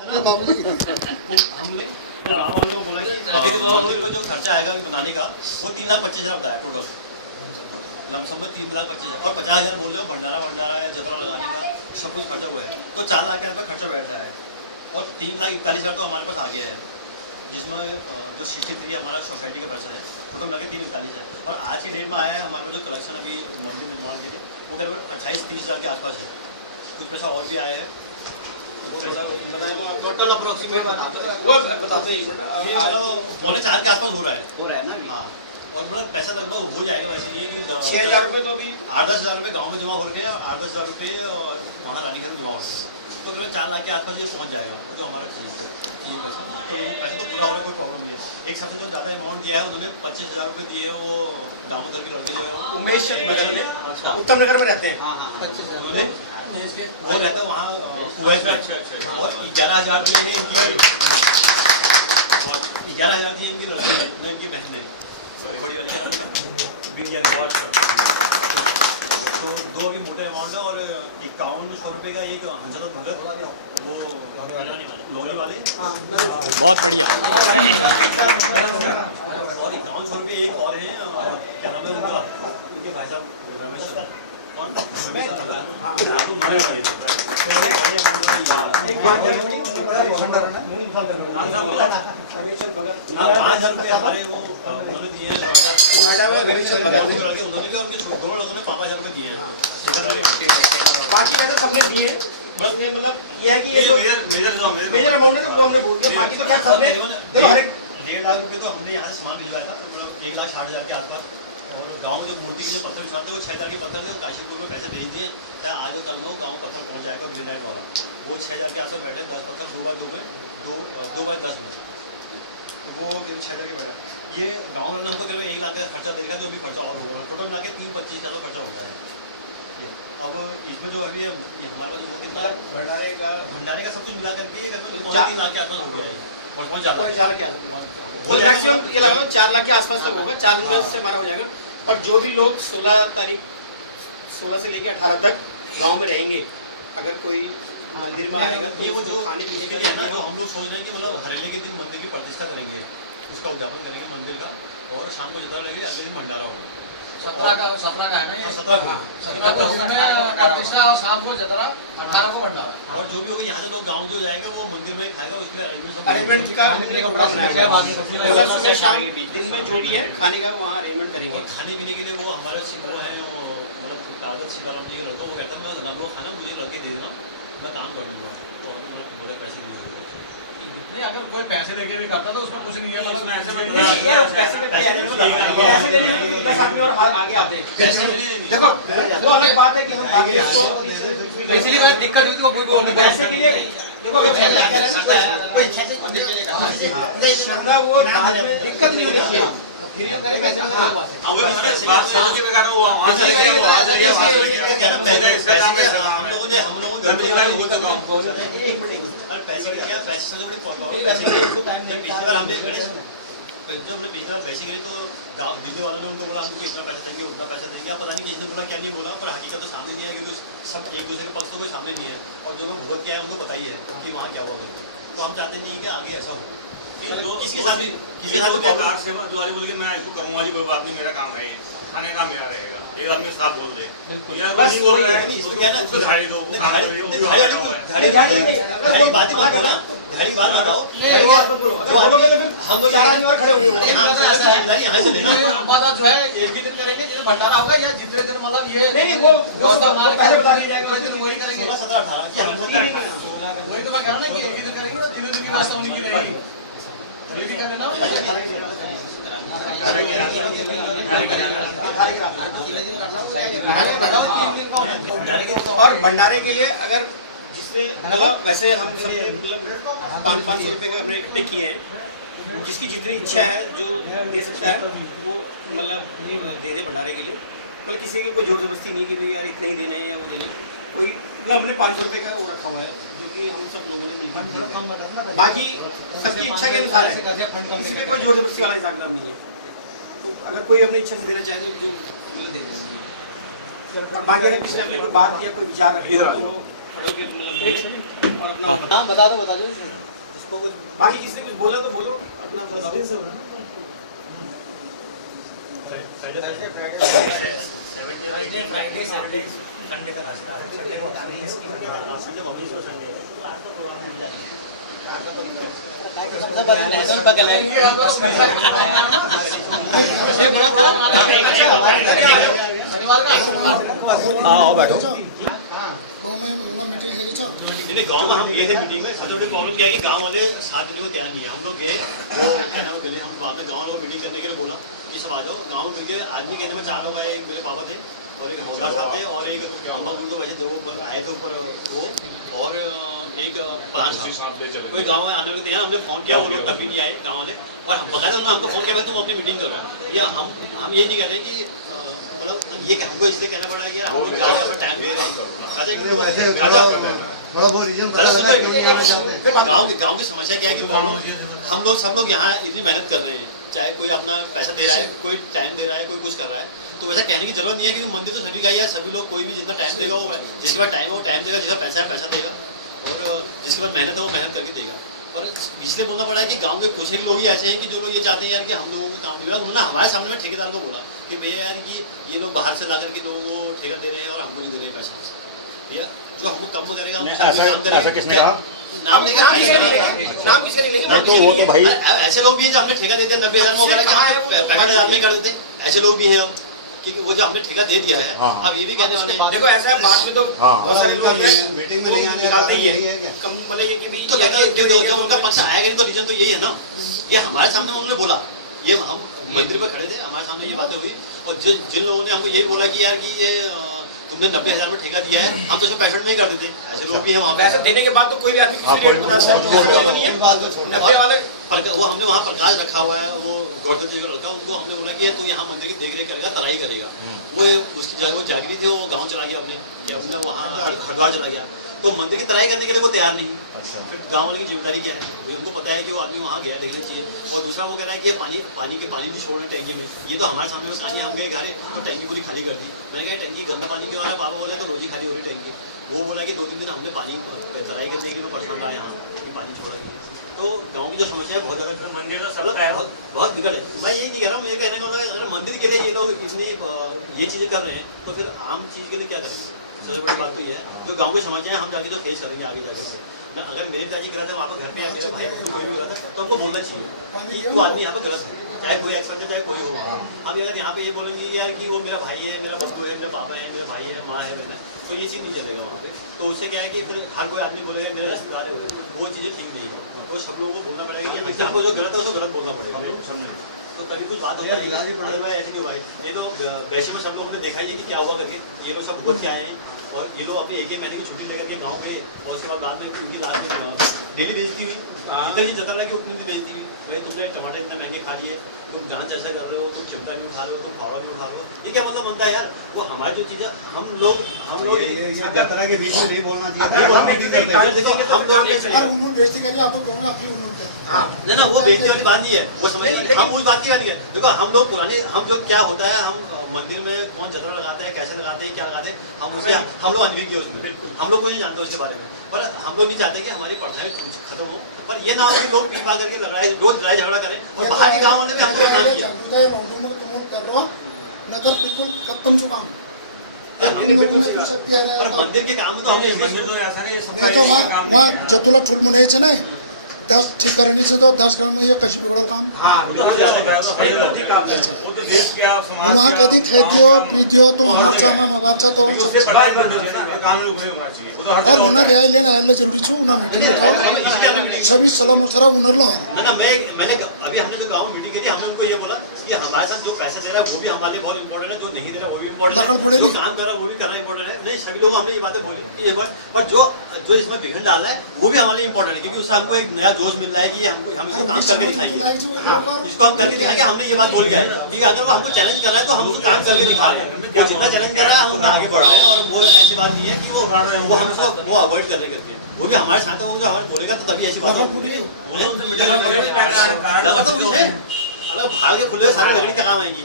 बोला कि जो खर्चा आएगा बनाने का वो 3,25,000 बताया टोटल, लमसम 3,25,000 और 50,000 बोल रहे हो भंडारा या जतरा लगाने का सब कुछ खर्चा हुआ है, तो 4 लाख रुपये खर्चा बैठा है और 3,41,000 तो हमारे पास आ गया है, जिसमें जो 63 हमारा सोसाइटी का पैसा है तो लगे 3,41,000 और आज की डेट में आया है हमारे पास जो कलेक्शन अभी मंदिर निर्माण के लिए वो करीब 28-30,000 के आसपास है, कुछ पैसा और भी आया है। टोटल अप्रोक्सीमेट बताते हैं ये पौने 4 के आसपास हो रहा है ना। हाँ, और मतलब पैसा लगभग हो जाएगा वैसे ये कि 6,000 रुपये तो अभी 8-10,000 रुपये गाँव में जमा हो रहे हैं और 8-10,000 रुपये वहाँ रानी खेत में जमा हो रहे हैं, तो करीब 4 लाख के आसपास ये पहुँच जाएगा जो हमारा चाहिए पैसा, तो पैसा तो पूरा होगा, कोई प्रॉब्लम नहीं है। एक सबसे जो ज़्यादा अमाउंट दिया है उन्होंने 25,000 रुपये दिए है, वो दामोदर के लड़के जो है उमेश उत्तम नगर में रहते हैं, उन्होंने वो रहता है वहाँ और 11,000 दिए हैं इनकी, 11,000 दिए इनकी लड़की इनकी बहन ने, तो दो अभी मोटे अमाउंट है और 5100 रुपये का एक हंसदत्त भगत वो लोहनी वाले बहुत और 5100 रुपये एक और है, क्या नाम है उनका, उनके भाई साहब रमेश ₹5,000 हमारे वो उन्होंने दिए हैं, उन्होंने भी और दोनों लोगों ने 5,000 रुपये दिए हैं, बाकी अगर सबने दिए मतलब ये है कि ये मेजर अमाउंट है तो हमने बोल दिया, बाकी तो क्या सबने देखो हर एक 1.5 लाख रुपये तो हमने यहाँ से सामान भिजवाया था, मतलब 1,60,000 के आसपास, और गांव में जो मूर्ति के लिए पत्थर भिजवाते वो 6,000 के पत्थर थे, काशीपुर में पैसे भेज दिए, आज जो कल में गाँव पत्थर पहुँच जाएगा ग्रेनाइट वाला, वो 6,000 के आसपास बैठे 10 पत्थर 2x2 में 2x10 में, तो वो 6,000 के बैठा। ये गाँव में हमको करीब 1 लाख का खर्चा देगा, जो अभी खर्चा और होगा, टोटल मिला के 3-25,000 का खर्चा होता है। अब इसमें जो अभी हमारे पास कितना भंडारे का सब कुछ मिला करके 3 लाख के आसपास हो गया है, और 4 लाख के आसपास तक होगा, 4 दिन से 12 हो जाएगा। और जो भी लोग 16 से लेकर 18 तक गांव में रहेंगे, अगर कोई मंदिर में आएगा तो ये वो जो खाने पीने के लिए ना, जो हम लोग सोच रहे हैं कि मतलब हरेले के दिन मंदिर की प्रतिष्ठा करेंगे, उसका उद्यापन करेंगे मंदिर का, और शाम को जतरा लगेगी, अगले दिन भंडारा होगा। 17 का है ना ये, 17 को प्रतिष्ठा और शाम को जतरा, 18 को भंडारा, और जो भी होगा यहाँ से लोग गाँव जो जाएगा वो मंदिर में खाएगा, उसके अरेंजमेंट का दिन में जो भी है खाने का वहाँ अरेंजमेंट करेंगे। और खाने पीने के लिए वो हमारे वो है, मतलब कागज सीताराम जी के लड़का, वो कहता है मैं हम लोग खाना मुझे लड़के दे देना, मैं काम कर दूँगा, तो हम थोड़े पैसे दिए नहीं, अगर कोई पैसे देके भी करता तो उसमें कुछ नहीं है, मतलब ऐसे में आगे आते हैं। देखो वो अलग बात है कि हम पिछली बार दिक्कत हुई थी वो कोई पैसे के लिए देखो वो बाद में दिक्कत नहीं होनी चाहिए। जो हमने पिछला पैसे के लिए तो दीदी वालों ने उनको बोला हमको इतना पैसा देंगे उतना पैसा देंगे, पता नहीं किसी ने बोला क्या नहीं बोला, पर हकीकत तो सामने नहीं है, क्योंकि सब एक दूसरे के पक्ष तो कोई सामने नहीं है, और जो लोग भुगत क्या है उनको पता ही है कि वहाँ क्या हुआ, तो हम चाहते नहीं कि आगे ऐसा हो। किसके साथ सेवा जो वाली बोल के मैं इसको करूँगा जी, कोई बात नहीं, मेरा काम है ये, खाने का मेरा रहेगा, एक आदमी साथ बोल दे बात बताओ, हम लोग खड़े होंगे यहाँ से लेना जो है एक ही दिन करेंगे, जैसे भंडारा होगा या जितने दिन मतलब ये नहीं वो पहले बता दिया जाएगा, वही करेंगे, 17-18 वही तो मैं कह रहा ना कि एक ही दिन करेंगे, तीनों दिन की व्यवस्था उनकी रहेगी, लेकिन कर लेना और भंडारे के लिए अगर जिसने मतलब वैसे हम मतलब 500 रुपये का हमने इकट्ठे किए हैं, जिसकी जितनी इच्छा है जो दे सकता है वो मतलब ये दे दे भंडारे के लिए, मतलब किसी की कोई जोर जबरदस्ती नहीं की भाई यार इतने ही देने हैं या वो देने, कोई मतलब हमने 500 रुपये का वो रखा हुआ है जो कि हम सब लोगों ने बाकी सबकी इच्छा के अनुसार है, किसी पे कोई जोर जबरदस्ती वाला हिसाब नहीं है, अगर कोई अपनी इच्छा से देना चाहे तो दे दे। बाकी अगर किसी ने बात किया कोई विचार और अपना हाँ बता दो जिसको बाकी किसने कुछ बोला तो बोलो अपना फ्राइडे सैटरडे संडे का नाश्ता संडे को खाने इसकी सब बगल है आओ बैठो। गाँव में हम गए थे मीटिंग में, सबसे बड़ी प्रॉब्लम क्या है कि गाँव वाले साथ देने को तैयार नहीं है। हम लोग गए, वो कहने में गए, हम बाद में गाँव लोग मीटिंग करने के लिए बोला कि सब आ जाओ। गाँव में मिलकर आदमी कहने में 4 लोग आए, एक मेरे पापा थे और एक हौसला साहब थे और एक अम्बा गुरु, वैसे 2 आए थे ऊपर वो, और एक कोई गाँव में आने के तैयार। हमने फोन किया, वो लोग तभी नहीं आए गाँव वाले, और बकायदा उन्होंने हमको फोन किया भाई तुम अपनी मीटिंग करो। या हम ये नहीं कह रहे कि ये हमको इसलिए कहना पड़ रहा है कि हम टाइम दे रहे हैं। थोड़ा बहुत रीजन पता लगा क्यों नहीं आना चाहते। गाँव की समस्या क्या है कि हम लोग सब लोग यहाँ इतनी मेहनत कर रहे हैं, चाहे कोई अपना पैसा दे रहा है, कोई टाइम दे रहा है, कोई कुछ कर रहा है, तो वैसा कहने की जरूरत नहीं है कि मंदिर तो सभी का ही है। सभी लोग कोई भी जितना टाइम देगा वो, जिसके पास टाइम है वो टाइम देगा, जिसका पैसा है पैसा देगा, और जिसके पास मेहनत है वो मेहनत करके देगा। और इसलिए बोलना पड़ा है कि गाँव के कुछ एक लोग ही ऐसे हैं कि जो लोग ये चाहते हैं यार कि हम लोगों को काम मिला। उन्होंने हमारे सामने में ठेकेदार को बोला कि भैया यार कि ये लोग बाहर से ला करके लोगों को ठेका दे रहे हैं और हमको नहीं दे रहे पैसा। भैया जो हमको कम करेगा ऐसा किसने कहा? नाम किसका नहीं लेंगे। नहीं तो वो तो भाई ऐसे लोग भी हैं जो हमने ठेका दे दिया 90,000 में, 65,000 में कर देते। ऐसे लोग भी हैं क्योंकि वो जो हमने ठेका दे दिया है। हाँ। अब ये भी कहने वाले देखो ऐसा है, बाद में तो बहुत सारे लोग मीटिंग में नहीं आने निकालते ही है कम, मतलब ये कि भी तो उनका पक्ष आएगा नहीं तो रीजन तो यही है ना। ये हमारे सामने उन्होंने बोला, ये हम मंदिर पर खड़े थे, हमारे सामने ये बातें हुई, और जिन लोगों ने हमको यही बोला कि यार कि ये तुमने 90,000 में ठेका दिया है, हम तो उसको 65 में ही कर देते। ऐसे लोग भी हैं वहाँ पे। पैसा देने के बाद तो कोई भी आदमी किसी रेट बता सकता है। 90 वाले वो हमने वहाँ प्रकाश रखा हुआ है, वो गौरतल जी का लड़का, उनको हमने बोला कि तू यहाँ मंदिर की देख रेख करेगा, तराई करेगा। वो उसकी वो जागरी थी, वो गाँव चला गया अपने, या अपने वहाँ हरिद्वार चला गया, तो मंदिर की तराई करने के लिए वो तैयार नहीं। अच्छा, फिर गाँव वाले की जिम्मेदारी क्या है? उनको पता है कि वो आदमी वहाँ गया, देखना चाहिए। और दूसरा वो कह रहा है कि ये पानी नहीं छोड़ना टैंकी में। ये तो हमारे सामने कहानी, हम गए घर तो टैंकी पूरी खाली कर दी। मैंने कहा टैंकी गंदा पानी क्यों आ रहा है? बाबा बोला तो रोज ही खाली हो रही टैंकी। वो बोला कि 2-3 दिन हमने पानी तराई करने के लिए परेशान रहा यहाँ कि पानी छोड़ा नहीं। तो गाँव की जो समस्या है बहुत ज़्यादा, मंदिर का सब बहुत बिगड़ है। मैं यही नहीं कह रहा हूँ, मेरे कहने का मतलब अगर मंदिर के लिए ये लोग इतनी ये चीज़ें कर रहे हैं तो फिर आम चीज़ के लिए क्या करेंगे? सबसे बड़ी बात तो ये है, जो गाँव की समस्या है हम जाके तो फेस करेंगे आगे जाकर। अगर मेरे पिताजी गलत है, वहाँ पर घर पे मेरा भाई कोई भी गलत है, तो हमको बोलना चाहिए कि वो आदमी यहाँ पे गलत है, चाहे कोई एक्सपर्ट है चाहे कोई हो। हम अगर यहाँ पे ये बोलेंगे यार कि वो मेरा भाई है, मेरा बंधु है, मेरे पापा है, मेरे भाई है, माँ है, बहन है, तो ये चीज़ नहीं चलेगा वहाँ पे। तो उससे क्या है कि फिर हर कोई आदमी बोलेगा मेरे रिश्तेदार है, वो चीज़ें ठीक नहीं है। तो सब लोगों को बोलना पड़ेगा कि हमको जो गलत है उसको गलत बोलना पड़ेगा, तो तभी कुछ बात होता है। ऐसे नहीं हुआ है। ये तो वैसे में सब लोगों ने देखा ही कि क्या हुआ करके, ये लोग सब भुगत के आए हैं और ये लोग अपनी 1 महीने की छुट्टी लेकर के गाँव गए, और उसके बाद में उनकी लास्ट में डेली बेचती हुई जितना ये जता रहा कि उतनी बेचती हुई। भाई तुमने टमाटर इतना महंगे खा लिए, तुम जान जैसा कर रहे हो, तुम चिमटा नहीं उठा रहे हो, तुम फावड़ा नहीं उठा रहे हो, ये क्या मतलब बनता है यार? वो हमारी जो चीज़ें हम लोग यात्रा के बीच में नहीं बोलना चाहिए। ना वो बेचने वाली बात नहीं है, वो समझ हम उस बात की बात नहीं है। देखो हम लोग पुराने, हम जो क्या होता है, हम मंदिर में कौन जतरा लगाते हैं, कैसे लगाते हैं, क्या लगाते हैं, हम उससे हम लोग अनभिज्ञ हैं उसमें, हम लोग को नहीं जानते उसके बारे में। पर हम लोग नहीं चाहते कि हमारी पढ़ाई खत्म हो, पर ये ना हो कि लोग पी पा करके रोज लड़ाई झगड़ा करें और बाहर के गाँव वाले भी हमको बदनाम किया। पर मंदिर के काम में तो हमने मंदिर तो ऐसा नहीं, सबका एक काम नहीं है। ठीक करने से तो 10 करने ये कशी बिगड़ो काम। हाँ वो तो देश क्या समाज वहाँ क्या कभी खेती हो पीती हो तो खर्चा में मगाचा तो उससे पढ़ाई बंद होती है ना, कानून उपयोग होना चाहिए। वो तो हर जगह होता है। लेना है जरूरी छू ना सभी सलाम मुशरा उनरला ना मैंने अभी हमने जो गाँव में मीटिंग की थी, हमने उनको ये बोला कि हमारे साथ जो पैसा दे रहा है वो भी हमारे लिए बहुत इंपॉर्टेंट है, जो नहीं दे रहा है वो भी इंपॉर्टेंट है, जो काम कर रहा है वो भी करना इंपॉर्टेंट है। नहीं सभी लोगों हमने ये बातें बोली कि ये पर जो इसमें विघन डाल रहा है वो भी हमारे लिए इंपॉर्टेंट है, क्योंकि उससे हमको एक नया जोश मिल रहा है कि हम इसको काम करके दिखाएंगे। हाँ, इसको हम करके दिखाएंगे। हमने ये बात बोल गया है कि अगर वो हमको चैलेंज कर रहा है तो हम उसको काम करके दिखा रहे हैं। वो जितना चैलेंज कर रहा है हम आगे बढ़ रहे हैं, और वो ऐसी बात नहीं है कि वो हमको वो अवॉइड कर रहे करके, वो भी हमारे साथ है, वो जो हमें बोलेगा तो तभी ऐसी बात होगी। अलग भाग के खुले सारे लकड़ी का काम आएगी।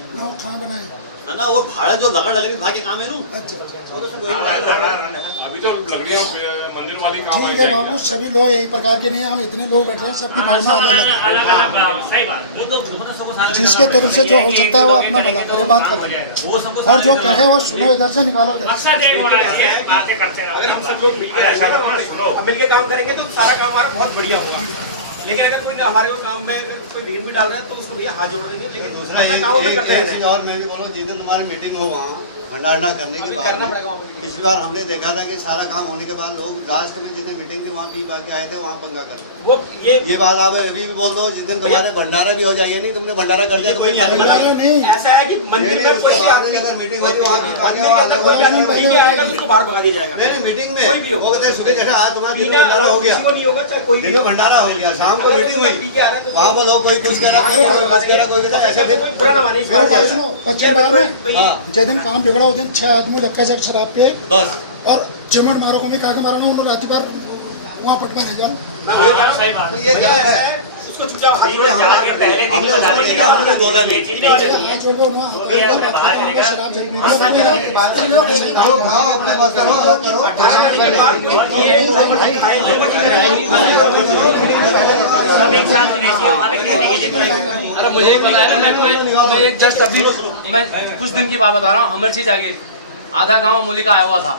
ना ना वो भाड़ा जो लकड़ी भाग के काम है अभी तो लकड़ियाँ मंदिर वाली काम ठीक है आएंगे मामू, सभी लोग यही प्रकार के नहीं हैं, हम इतने लोग बैठे हैं, सबकी भावना अलग अलग है। सही बात वो तो जिसके तरफ से जो हो सकता है वो अपना बात करें। वो सबको और जो कहे वो सुनो, इधर से निकालो इधर से। मकसद एक होना चाहिए, बातें करते रहो। अगर हम सब लोग मिलकर काम करेंगे तो सारा काम हमारा बहुत बढ़िया होगा। लेकिन अगर कोई हमारे काम में अगर कोई भीड़ भी डाल रहे हैं तो उसको भैया हाथ जोड़ देंगे। लेकिन दूसरा एक चीज और मैं भी बोलूँ, जिस दिन तुम्हारी मीटिंग हो वहाँ भंडारणा करने अभी की करना बात पड़ेगा। इस बार हमने देखा था कि सारा काम होने के बाद लोग लास्ट में जितने मीटिंग के वहाँ पी के आए थे वहाँ पंगा करते वो ये बात आप अभी भी बोल दो, जिस दिन तुम्हारे भंडारा भी हो जाएगी नहीं, तुमने भंडारा कर दिया कोई नहीं भंडारा नहीं, ऐसा है कि मंदिर में कोई भी आदमी अगर मीटिंग होगी वहाँ भी मंदिर के अंदर कोई भी आदमी पी के आएगा तो उसको बाहर भगा दिया जाएगा। नहीं मीटिंग में कोई भी हो। वो कहते हैं सुबह जैसे आज तुम्हारा दिन में बिना भंडारा हो गया, किसी को नहीं होगा, चाहे कोई भी दिन में हो। भंडारा हो गया, शाम को अगर मीटिंग कोई हुई, पी के आ रहा है तो वहाँ पर लोग कोई कुछ कह रहा कोई कुछ कह रहा कोई कहता ऐसे फिर बुरा ना मानिए। फिर बात सुनो, पश्चिम बंगाल में हाँ जिस दिन काम बिगड़ा उस दिन 6 आदमी रखा जाए शराब पे और चिमट मारो को भी कहा मारना उन्होंने रात भर वहाँ पटवा नहीं जान। सही बात है। ये क्या है उसको चुपचाप हाथ जोड़ जाके पहले दिन ही बता देंगे कि बात ये चीज नहीं चलेगी। हाथ जोड़ के उन्होंने हाथ भी जोड़ के बाहर उनको जाएगा। शराब जल पी अपने बस करो करो 18 के बाद और ये अरे मुझे ही पता है ना, मैं एक जस्ट अभी मैं कुछ दिन की बात बता रहा हूँ। हमारी चीज आगे आधा गांव मुझे का आया हुआ था,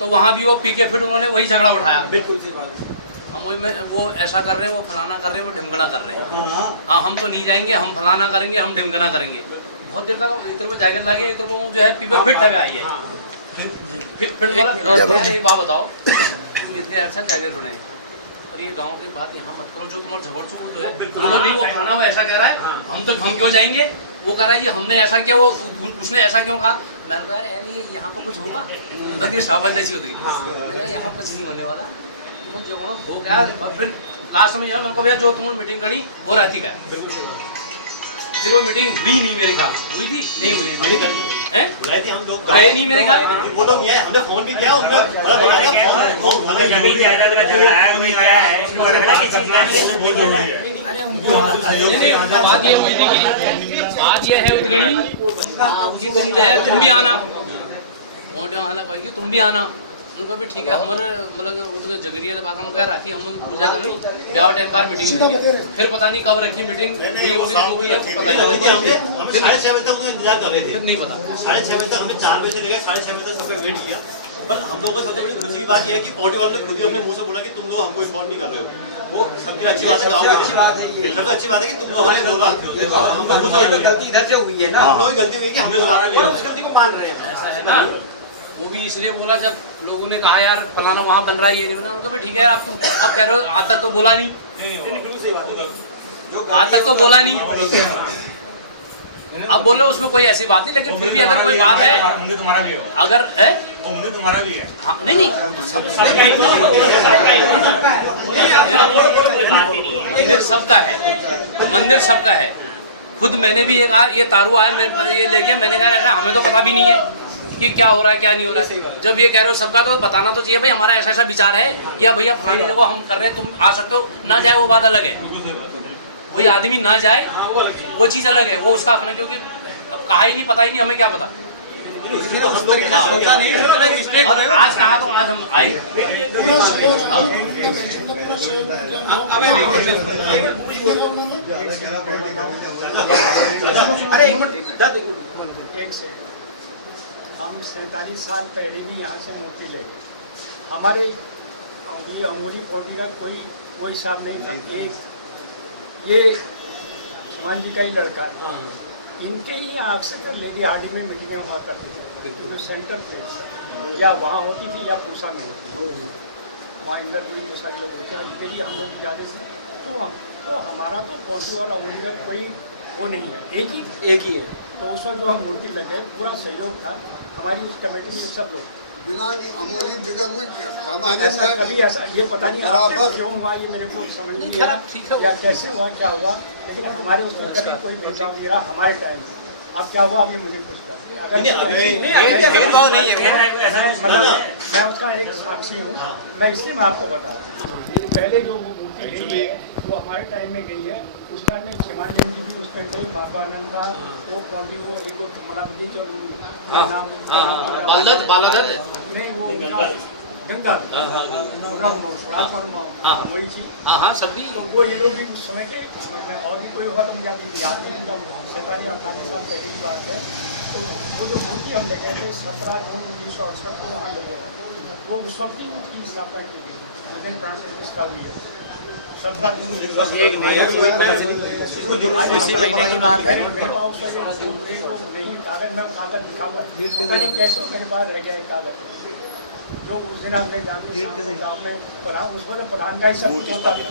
तो वहाँ भी वो पी के फिर उन्होंने वही झगड़ा उठाया। बिल्कुल सही बात। वो ऐसा कर रहे हैं, वो फलाना कर रहे हैं, वो ढिमकना कर रहे हैं। हाँ हम तो नहीं जाएंगे, हम फलाना करेंगे, हम ढिमकना करेंगे। बहुत देर तक इधर में जाके लगे तो वो जो है पीपल फिर ठगा आई है। फिर बोला एक बात बताओ, तुम इतने अच्छा जाके रुड़े ये गांव की बात यहाँ मत करो, जो तुम्हारा झगड़ चो जो है बिल्कुल नहीं, वो फलाना वो ऐसा कह रहा है, हम क्यों जाएंगे, वो कह रहा है ये हमने ऐसा किया, वो उसने ऐसा क्यों कहा। मैंने कहा अरे यहाँ पर कुछ होगा, ये साबन जैसी होती है, यहाँ पर नहीं होने वाला। वो क्या फिर लास्ट में यह उनको भैया जो तुम मीटिंग करी वो राती का बिल्कुल फिर वो मीटिंग हुई नहीं मेरे ख्याल हुई थी नहीं हुई हैं बुलाई थी हम लोग गए नहीं मेरे ख्याल वो लोग ये हमने फोन भी किया हमने जमीन जायदाद का झगड़ा है, कोई क्या है, उसको अलग की चीज है। बहुत जरूरी है। नहीं बात ये हुई थी कि बात ये है तुम भी आना तुम भी आना उनको भी ठीक है। हमारे मतलब जगरिया बात हम कह रखी हम ब्याह टाइम बार सीधा मीटिंग बते रहे। फिर पता नहीं कब रखी मीटिंग हम 6:30 बजे तक उनका इंतजार कर रहे थे। नहीं पता 6:30 बजे तक हमने 4 बजे से लेकर 6:30 बजे तक सबका वेट किया। पर हम लोगों को सबसे बड़ी दूसरी बात यह है कि पार्टी वालों ने खुद ही अपने मुंह से बोला कि तुम लोग हमको इन्फॉर्म नहीं कर रहे हो। वो सबसे अच्छी बात है, अच्छी बात है ये। सबसे अच्छी बात है कि तुम लोग हमारे बोल रहे हो। गलती इधर से हुई है ना, हम लोग की गलती हुई कि हमने और उस गलती को मान रहे हैं। ऐसा है ना। वो भी इसलिए बोला जब लोगों ने कहा यार फलाना वहाँ बन रहा है ये नहीं बना, तो ठीक है आप कह रहे हो आज तक तो बोला नहीं, बिल्कुल सही बात है। जो आज तक तो बोला नहीं, अब बोल रहे हो उसमें कोई ऐसी बात नहीं, लेकिन फिर भी अगर कोई बात है मंदिर तुम्हारा भी है, अगर है वो मंदिर तुम्हारा भी है। हाँ, नहीं नहीं सबका है, मंदिर सबका है। खुद मैंने भी ये तारू आया ये लेके मैंने कहा हमें तो पता भी नहीं है कि क्या हो रहा है क्या नहीं हो रहा है। जब ये कह रहे हो सबका तो बताना तो चाहिए भाई हमारा ऐसा ऐसा विचार है या भैया वो हम कर रहे हैं तुम आ सकते हो ना जाए वो बात अलग है। कोई आदमी ना जाए वो चीज अलग है, वो उसका अपना क्योंकि कहा ही नहीं पता ही नहीं हमें क्या पता। आज कहा तो आज हम आए पूरा शहर पूरा अरे एक मिनट हम 47 साल पहले भी यहाँ से मूर्ति ले गए। हमारे ये अंगूरी फोटी का कोई हिसाब नहीं था। ये शिवान जी का ही लड़का था, इनके ही अक्सर लेडी हार्डी में मीटिंगें हुआ करती थी, क्योंकि सेंटर पे या वहाँ होती थी या पूसा में होती थी। वहाँ इंटरव्यू पूसा के लिए हम लोग जाने से तो हमारा तो फोटो और अंगूरी का कोई वो नहीं है, एक ही है। तो उस वक्त हम मूर्ति लगे, पूरा सहयोग था हमारी उस कमेटी में सब लोग। ऐसा कभी ऐसा ये पता नहीं आपने क्यों हुआ, ये मेरे को समझ नहीं आया या कैसे हुआ क्या हुआ, लेकिन हमारे उसमें कभी कोई भेदभाव नहीं रहा हमारे टाइम। अब क्या हुआ अब ये मुझे भेदभाव नहीं है, मैं उसका एक साक्षी हूँ। मैं इसलिए मैं आपको बता रहा हूँ पहले जो वो मूर्ति गई है वो हमारे टाइम में गई है, उसका शिवानंद जी भी उसमें बाबा आनंद का वो एक हाँ हाँ हाँ बालदत्त नहीं वो गंगा हाँ हाँ सब्जी तो वो ये लोग भी उस समय के और भी कोई होगा तो क्या याद नहीं सरकारी 48 साल पहले की बात है। तो वो जो मूर्ति हम ले गए थे 17 जून 1968 को वहाँ ले गए वो उस वक्त की स्थापना की गई प्राण प्रतिष्ठा हुई है 17 नहीं कागज में कागज लिखा हुआ पता नहीं कैसे मेरे पास रह गया है कागज जो उस दिन हमने गाँव में पढ़ा उस पर प्रधान का ही सब कुछ होता है।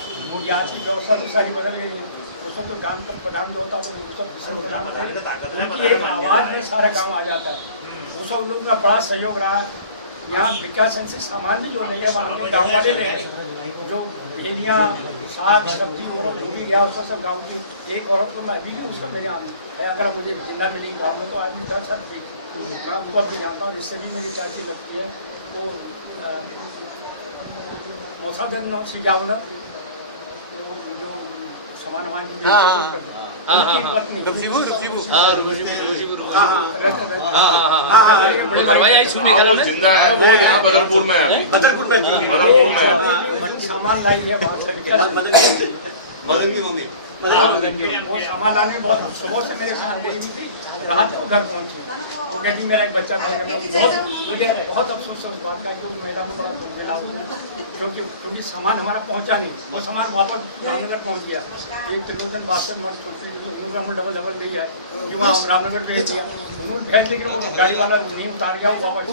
आज की व्यवस्था तो सारी बदल गई है उसमें जो गाँव का प्रधान जो होता है एक आवाज में सारा गाँव आ जाता है उस सब लोगों का बड़ा सहयोग रहा। यहाँ विकास से सामान भी जो ले गए गाँव वाले ले जो भेड़ियाँ साग सब्जी और जो भी गया उसका सब गाँव की एक औरत को मैं अभी भी उसका मेरे अगर मुझे जिंदा मिलेंगे गाँव में तो आदमी का सर मैं उनको भी जानता हूँ जिससे भी मेरी चाची लगती है तो मौसादन नाम से जावना समान सामान लाई है मदन की मम्मी वो सामान लाने में बहुत सुबह से मेरे साथ गई थी रात को घर पहुंची कहती मेरा एक बच्चा बहुत अफसोस है उस बात का जो मेरा बड़ा मिला क्योंकि सामान हमारा पहुंचा नहीं वो सामान वापस रामनगर पहुंच गया एक त्रिलोचन बास्कर डबल दी है कि वहाँ रामनगर भेज दिया भेज लेकिन गाड़ी वाला नहीं उतार गया वो वापस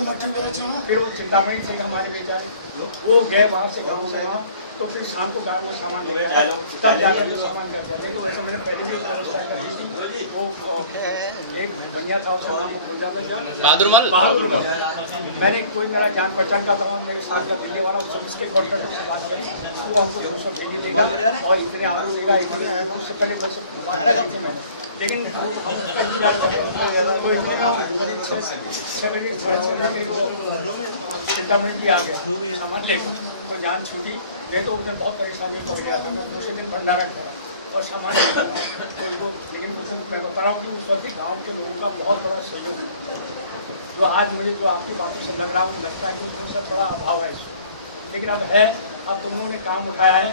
फिर वो चिंतामणि से हमारे भेजा वो गए वहाँ से गाँव से वहाँ तो फिर शाम को वो सामान ले गया तब जाकर जो सामान कर दिया लेकिन उससे मैंने पहले भी व्यवस्था कर दी थी वो एक बढ़िया था बहादुरमल मैंने कोई मेरा जान पहचान का था मेरे साथ का दिल्ली वाला उसके कॉन्ट्रैक्टर से बात करी वो हमको 200 डेली देगा और इतने आलू देगा इतने उससे पहले बस बात कर रही थी मैंने लेकिन चिंतामणि जी आ गए सामान लेकर और जान छूटी नहीं तो उसने बहुत परेशानी हो गया था मैं दूसरे दिन भंडारा करा और सामान लेकिन मैं बता रहा हूँ कि उस वक्त गाँव के लोगों का बहुत बड़ा सहयोग है जो आज मुझे जो आपकी बातों से लग रहा है लगता है कि उसमें थोड़ा अभाव है लेकिन अब है अब तुम लोगों ने काम उठाया है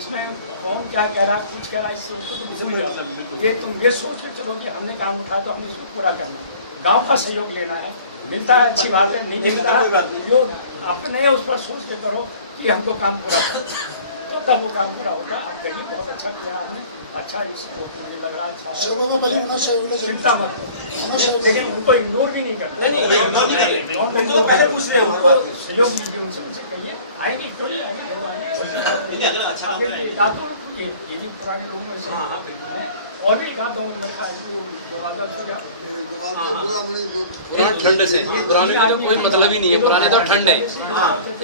इसमें कौन क्या कह रहा है कुछ कह रहा है इससे ये तुम ये सोच के चलो कि हमने काम उठाया तो हमने इसको पूरा करना गाँव का सहयोग लेना है मिलता है अच्छी बात है नहीं मिलता जो अपने उस पर सोच के करो कि हमको काम पूरा तो तब वो काम पूरा होगा आप कहीं बहुत अच्छा किया आपने अच्छा इसको मुझे लग रहा है चिंता मत लेकिन उनको इग्नोर भी नहीं करते पहले पूछ रहे हैं सहयोग लीजिए उनसे कहिए आएंगे अगर अच्छा ये भी पुराने लोगों में से और भी कहा तो पुराने ठंड से पुराने की तो कोई मतलब ही नहीं है पुराने तो ठंड है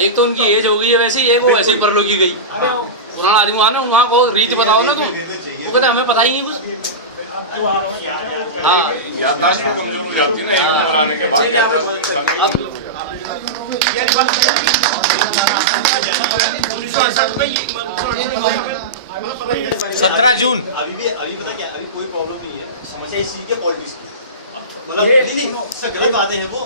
एक तो उनकी एज हो गई है वैसे ही एक वो वैसे ही परलोकी गई पुराना आदमी वहाँ ना वहाँ को रीत बताओ ना तुम वो कहते हमें पता ही नहीं कुछ हाँ याददाश्त कमजोर हो जाती है ना पुराने के बाद 17 जून अभी पता क्या अभी कोई प्रॉब्लम नहीं है समस्या इसी की पॉलिटिक्स की मतलब नहीं सब गलत बातें हैं वो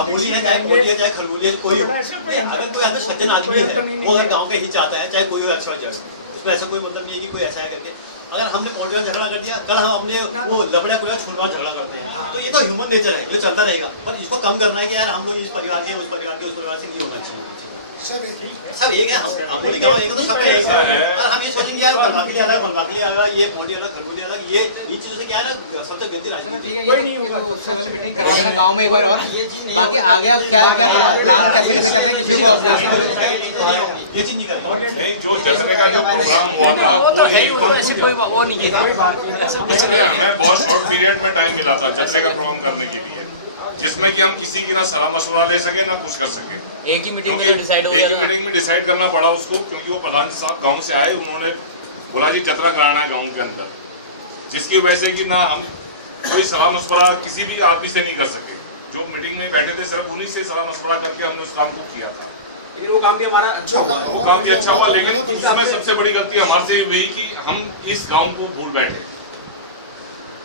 अमूली है चाहे मोटी है चाहे खरबूली है कोई हो अगर कोई आदमी सज्जन आदमी है वो अगर गाँव के ही चाहता है चाहे कोई हो अच्छा जज उसमें ऐसा कोई मतलब नहीं है कि कोई ऐसा है करके अगर हमने पॉलिटिकल झगड़ा कर दिया कल हम अपने वो लबड़ा पूरा छुड़वा झगड़ा करते हैं तो ये तो ह्यूमन नेचर है ये चलता रहेगा पर इसको कम करना है कि यार हम लोग इस परिवार के उस परिवार के उस परिवार से नहीं होना चाहिए सब एक है अमूली का एक तो सब एक है और हम ये सोचेंगे यार मलबाकी अलग मलबाकी अलग ये मोटी अलग खरबूली अलग ये इन चीजों से क्या है ना सबसे गिनती राजनीति कोई नहीं होगा गाँव में एक बार और ये चीज नहीं बाकी आगे आप क्या ये चीज नहीं करेंगे जो जश्न का जो प्रोग्राम हुआ था वो तो है ही ऐसे कोई वो नहीं है हमें बहुत शॉर्ट पीरियड में टाइम मिला था जश्न का प्रोग्राम करने के लिए जिसमें कि हम किसी की ना सलाह मशवरा ले सके ना कुछ कर सके एक ही मीटिंग में तो डिसाइड हो गया था मीटिंग में डिसाइड करना पड़ा उसको क्योंकि वो प्रधान साहब गांव से आए उन्होंने बोला जी जतरा कराना है गांव के अंदर जिसकी वजह से कि ना हम कोई सलाह मशवरा किसी भी आदमी से नहीं कर सके जो मीटिंग में बैठे थे सिर्फ उन्हीं से सलाह मशवरा करके हमने उस काम को किया था लेकिन वो काम भी हमारा अच्छा हुआ वो काम भी अच्छा हुआ लेकिन उसमें सबसे बड़ी गलती हमारे से हुई कि हम इस गाँव को भूल बैठे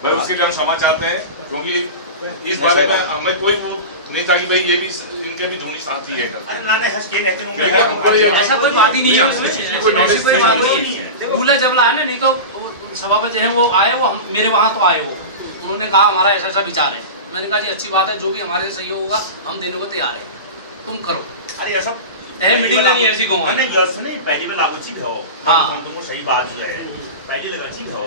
भाई उसके लिए हम क्षमा चाहते हैं क्योंकि इस बारे में हमें कोई वो नहीं था कि भाई ये भी इनके भी धूनी साथी है ऐसा कोई बात ही नहीं है उसमें, ऐसी कोई बात नहीं है। बोला जब लाया ना, नहीं तो सभापति है वो आए, वो मेरे वहाँ तो आए, वो उन्होंने कहा हमारा ऐसा ऐसा विचार है। मैंने कहा जी अच्छी बात है, जो भी हमारे से सहयोग होगा हम देने को तैयार है, तुम करो। अरे ऐसा मीटिंग नहीं ऐसी को नहीं सुनी पहली बार लागू चीज हो। हाँ तुमको सही बात जो है पहली लगा चीज हो,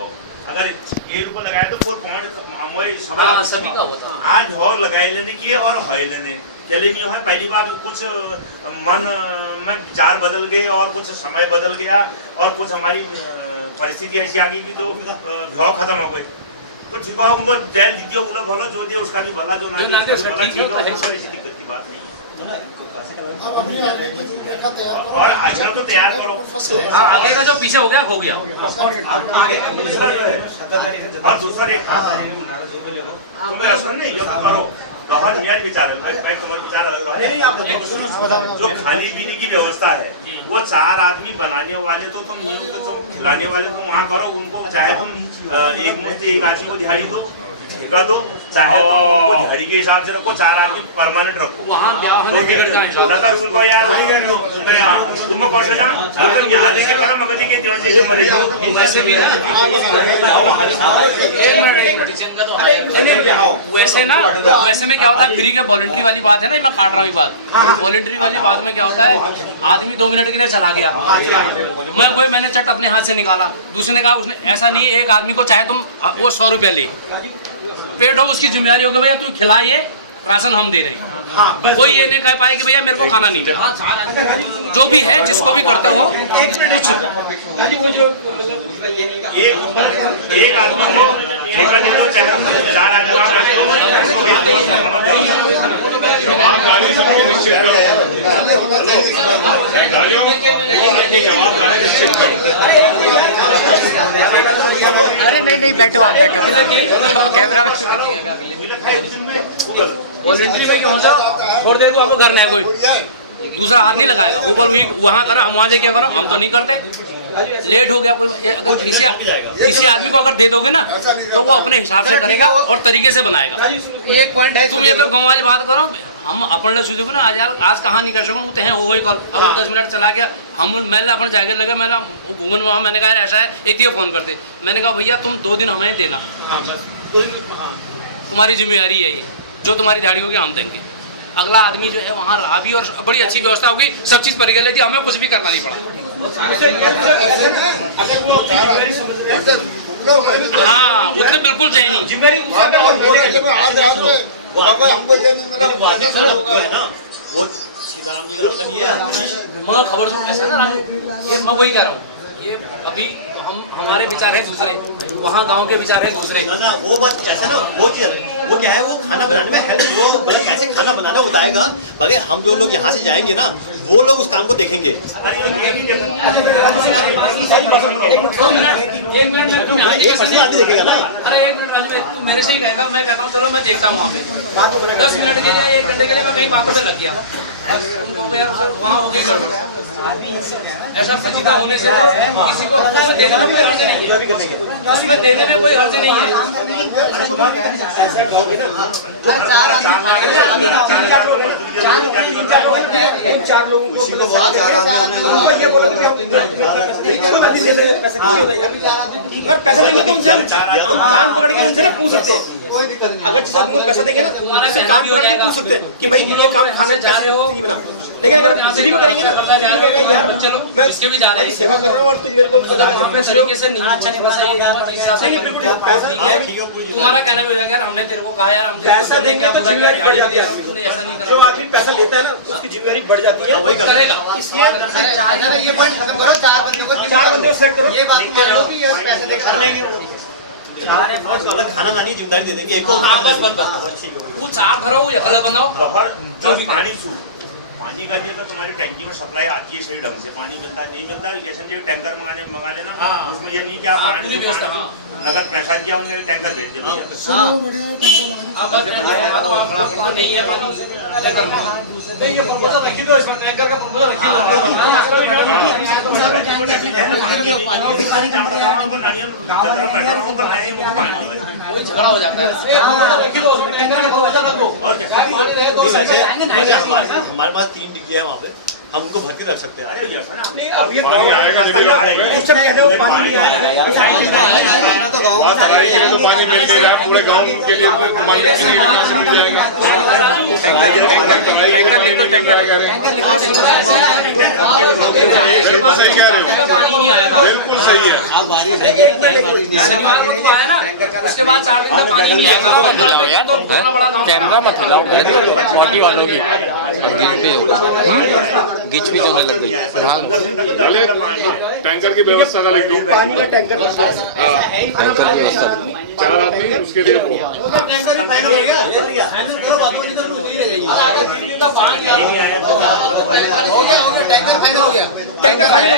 अगर ये रुपये लगाए तो 4 पॉइंट हमारे सभी का होता आज और लगाए लेने की और है लेने चले नहीं है। पहली बार कुछ मन में विचार बदल गए और कुछ समय बदल गया और कुछ हमारी परिस्थिति ऐसी आ गई कि जो भाव खत्म हो गई। तो ठीक है, उनको जेल दीजिए, बोला भला जो दिया उसका भी भला, जो ना दिया दिक्कत की बात नहीं। अब अपनी आगे की रूपरेखा तैयार करो और आगे तो तैयार करो। आगे का जो पीछे हो गया हो गया। आगे दूसरा जो है और दूसरा एक तुम्हें असर नहीं जो करो बहुत मेरा विचार है, भाई तुम्हारा विचार अलग है। जो खाने पीने की व्यवस्था है वो 4 आदमी बनाने वाले तो तुम तुम खिलाने वाले तुम वहाँ करो। उनको चाहे तुम एक मुश्त एक आदमी को दिहाड़ी दो, ठेका दो, चाहे तुम उनको दिहाड़ी के हिसाब से रखो, 4 आदमी परमानेंट रखो। वहाँ ब्याह टिकट का हिसाब उनको यार तुमको कौन सा यहाँ देखे पता मगजी के तीनों चीजें वैसे भी ना वैसे ना वैसे में क्या होता है, फ्री का वॉलंटरी वाली बात है ना, मैं काट रहा हूँ बात। वॉलंटरी वाली बात में क्या होता है, आदमी 2 मिनट के लिए चला गया, मैंने चट अपने हाथ से निकाला, दूसरे ने कहा उसने ऐसा नहीं, एक आदमी को चाहे तुम वो 100 रुपया ले, पेट हो उसकी जिम्मेदारी होगी भैया तू खिलाइए, राशन हम दे रहे हैं। कोई ये नहीं कह पाए कि भैया मेरे को खाना नहीं मिला। जो भी है जिसको भी करते हो एक आदमी को ठेका दे दो, चाहे 4 अरे नहीं बैठो वॉलंटरी में क्यों छोड़ दे, आपको घर नहीं कोई दूसरा हाथ नहीं लगाया ऊपर भी वहाँ करो, हम वहाँ क्या करो, हम तो नहीं करते। लेट हो गया किसी आदमी को अगर दे दोगे ना तो वो अपने हिसाब से करेगा और तरीके से बनाएगा। एक पॉइंट है, तुम ये लोग गाँव वाले बात करो, हम अपन सोचो ना आज यार आज कहाँ नहीं कर सकूँ तो हो गई कल 10 मिनट चला गया, हम मैंने अपन जाके लगा, मैंने घूमन वहाँ मैंने कहा ऐसा है, एक फोन कर दे, मैंने कहा भैया तुम 2 दिन हमें देना, बस 2 दिन तुम्हारी जिम्मेदारी है, ये जो तुम्हारी दिहाड़ी होगी हम देंगे। अगला आदमी जो है वहाँ रहा भी और बड़ी अच्छी व्यवस्था होगी, सब चीज पर गई थी, हमें कुछ भी करना नहीं पड़ा। हाँ उसने बिल्कुल चाहिए जिम्मेदारी मगर खबर ऐसा ना राजू, ये मैं वही कह रहा हूँ, ये अभी हम हमारे विचार है दूसरे, वहाँ गांव के विचार है दूसरे। ना वो बात ऐसा ना, वो चीज वो क्या है, वो खाना बनाने में हेल्प, वो मतलब कैसे खाना बनाना बताएगा। अगर हम जो लोग यहाँ से जाएंगे ना वो लोग उस काम को देखेंगे। एक पर्सन आदमी देखेगा ना। अरे 1 मिनट राजू, तू मेरे से ही कहेगा, मैं कहता हूँ चलो मैं देखता हूँ वहाँ पे 10 मिनट के लिए 1 घंटे के लिए मैं कहीं बातों में लग गया, वहाँ हो गई ऐसा प्रतिभा होने से किसी को उसमें देने में कोई हर्ज नहीं है, उसमें देने में कोई हर्ज नहीं है। ऐसा कहोगे ना 4 लोगों को बोला उनको ये बोला कि हम कोई बात नहीं दे रहे कोई दिक्कत नहीं, अगर पैसा देंगे ना तुम्हारा कहना भी हो जाएगा कि भाई तुम लोग यहाँ से जा रहे हो, यहाँ से खर्चा जा रहे हो, बच्चे लोग जिसके भी जा रहे हैं, अगर वहाँ पे तरीके से नहीं तुम्हारा कहना भी हो जाएगा, हमने तेरे को कहा यार पैसा देंगे तो जिम्मेदारी बढ़ जाती है आदमी को, जो आदमी पैसा लेता है ना उसकी जिम्मेदारी बढ़ जाती है, वही करेगा। ये पॉइंट खत्म करो, 4 बंदों को सेट करो, ये बात मान लो कि ये पैसे देकर कर लेंगे, खाना खानी जिम्मेदारी दे देंगे एक को। बस कुछ आप भरो ये अलग बनाओ, जो भी पानी पानी का लिए तो तुम्हारी टंकी में सप्लाई आती है सही ढंग से, पानी मिलता है नहीं मिलता जैसे टैंकर मंगा लेना, उसमें ये नहीं क्या पूरी व्यवस्था नगद पैसा दिया उन्होंने टैंकर भेज दिया। नहीं है नहीं ये प्रपोजल रखी दो, इसमें टैंकर का प्रपोजल रखी दो। वही झगड़ा हो जाता है। हमारे पास 3 डिग्गी है वहाँ पे, हम उनको भर के रख सकते हैं। पानी आएगा जब वहाँ तराई के लिए तो पानी मिल नहीं रहा है, पूरे गांव के लिए मान लीजिए कहाँ से मिल जाएगा? तराई के लिए पानी नहीं मिल रहा है, कह रहे हैं। बिल्कुल सही कह रहे हो, बिल्कुल सही है। शनिवार को तो आया ना, उसके बाद 4 दिन तक पानी नहीं आया। कैमरा मत हिलाओ, 40 वालों की गिच भी होने लग गई। चले टैंकर की व्यवस्था का लिख दो, पानी का टैंकर टैंकर की व्यवस्था लिख दो। 4 आदमी उसके लिए टैंकर ही फाइनल हो गया, फाइनल करो, बात होती तो उसी रह गई। हो गया टैंकर फाइनल हो गया, टैंकर फाइनल